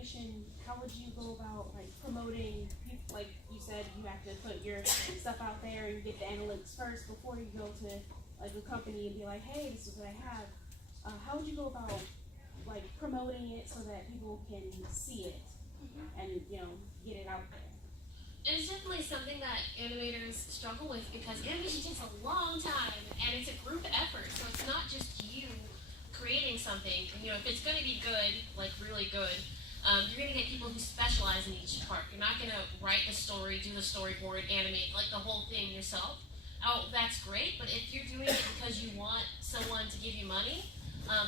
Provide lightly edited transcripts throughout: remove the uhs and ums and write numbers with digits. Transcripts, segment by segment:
information, how would you go about like promoting? Like you said, you have to put your stuff out there and get the analytics first before you go to like a company and be like, hey, this is what I have. How would you go about like promoting it so that people can see it and get it out there? It's definitely something that animators struggle with because animation takes a long time and it's a group effort. So it's not just you creating something. If it's going to be good, like really good, you're going to get people who specialize in each part. You're not going to write the story, do the storyboard, animate like the whole thing yourself. Oh, that's great, but if you're doing it because you want someone to give you money,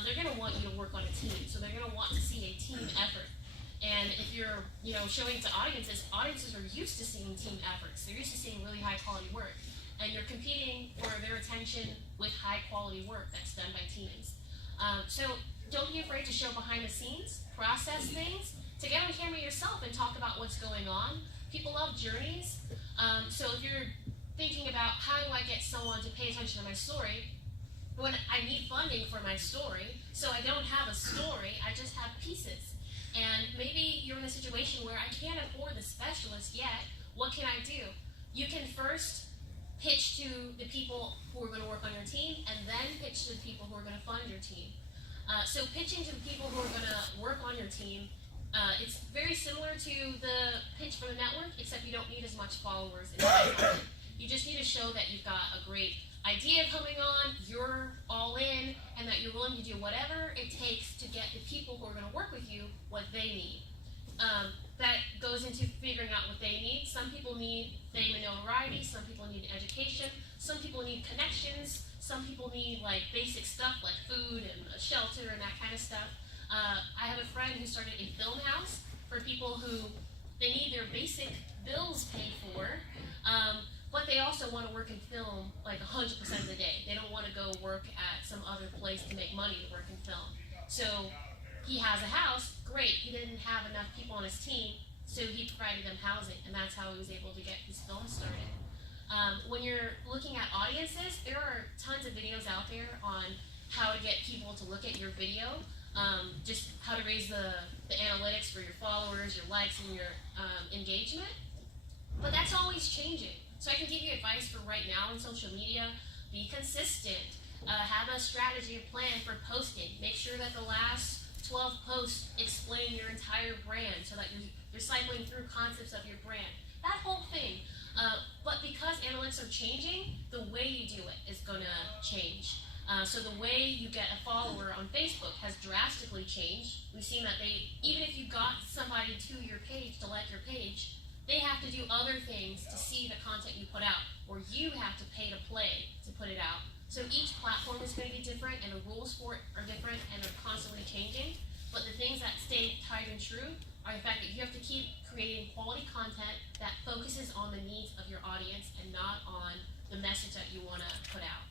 they're going to want you to work on a team. So they're going to want to see a team effort. And if you're, showing it to audiences are used to seeing team efforts. They're used to seeing really high quality work. And you're competing for their attention with high quality work that's done by teams. So don't be afraid to show behind the scenes, process things, to get on camera yourself and talk about what's going on. People love journeys. So if you're thinking about how do I get someone to pay attention to my story, when I need funding for my story, so I don't have a story, I just have pieces. And maybe you're in a situation where I can't afford the specialist yet. What can I do? You can first pitch to the people who are going to work on your team, and then pitch to the people who are going to fund your team. So pitching to the people who are going to work on your team, it's very similar to the pitch for the network, except you don't need as much followers. You just need to show that you've got a great idea coming on, you're all in, and that you're willing to do whatever it takes to get the people who are going to work with you what they need. That goes into figuring out what they need. Some people need fame and notoriety, some people need education, some people need connections, some people need like basic stuff like food and a shelter and that kind of stuff. I have a friend who started a film house for people who they need their basic bills paid for, but they also want to work in film like 100% of the day. They don't want to go work at some other place to make money to work in film. So he has a house, great. He didn't have enough people on his team, so he provided them housing, and that's how he was able to get his film started. When you're looking at audiences, there are tons of videos out there on how to get people to look at your video, just how to raise the analytics for your followers, your likes, and your engagement. But that's always changing. So I can give you advice for right now on social media. Be consistent. Have a strategy, a plan for posting. Make sure that the last 12 posts explain your entire brand so that you're cycling through concepts of your brand. That whole thing. But because analytics are changing, the way you do it is going to change. So the way you get a follower on Facebook has drastically changed. We've seen that even if you got somebody to your page to like your page, they have to do other things to see the content you put out, or you have to pay to play to put it out. So each platform is going to be different, and the rules for it are different, and they're constantly changing. But the things that stay tied and true are the fact that you have to keep creating quality content that focuses on the needs of your audience and not on the message that you want to put out.